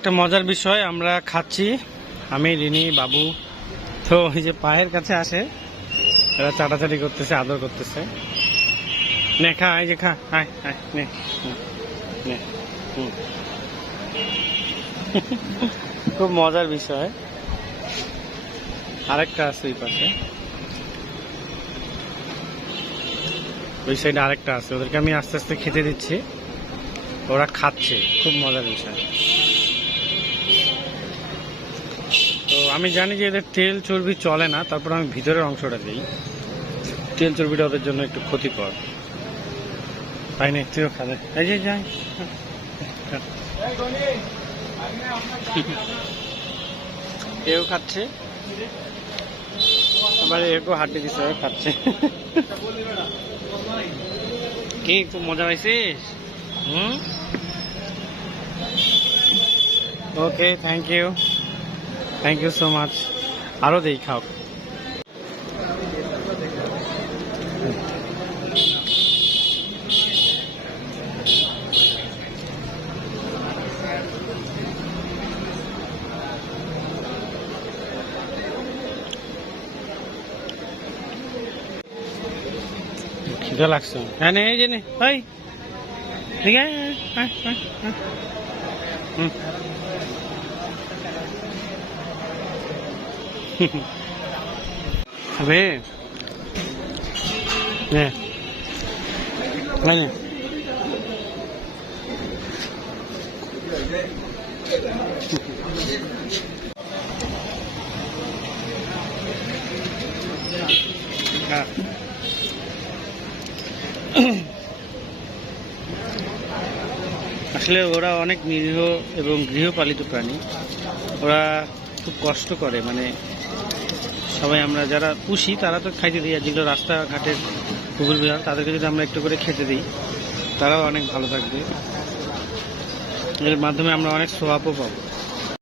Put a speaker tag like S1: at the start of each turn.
S1: একটা মজার বিষয়, আমরা খাচ্ছি। আমি, রিনি, বাবু। তো এই যে পায়ের কাছে আসে, এরা চাটাচাটি করতেছে, আদর করতেছে। নে, খা, এই যে খা, আয় আয়, নে। খুব মজার বিষয়। আরেকটা আছে ওই পাশে। ওই সাইডে আরেকটা আছে, ওদেরকে আমি আস্তে আস্তে খেতে দিচ্ছি। ওরা খাচ্ছে, খুব মজার বিষয়। আমি জানি যে এদের তেল চর্বি চলে না, তারপর আমি ভিতরের অংশটা দিই। তেল চর্বিটা ওদের জন্য একটু ক্ষতিকর। তাই না তুইও খাবে। এই যে, যাই। কেউ খাচ্ছে। আবার এরকম হাড্ডি দিচ্ছে খাচ্ছে। কি, খুব মজা পাইছিস? হুম? Okay thank you thank you so much আরও দেই খাও। খিদে লাগছে। হ্যাঁ নে যে নে ভাই ঠিক আছে হ্যাঁ হ্যাঁ হ্যাঁ হুম। ভাই নে হ্যাঁ আসলে ওরা অনেক নিরীহ এবং গৃহপালিত প্রাণী। ওরা খুব কষ্ট করে মানে সবাই আমরা যারা পুষি, তারা তো খাইতে দিই। আর যেগুলো রাস্তাঘাটের কুকুর বিড়াল, তাদেরকে যদি আমরা একটু করে খেতে দিই, তারাও অনেক ভালো থাকবে। এর মাধ্যমে আমরা অনেক সোয়াবও পাবো।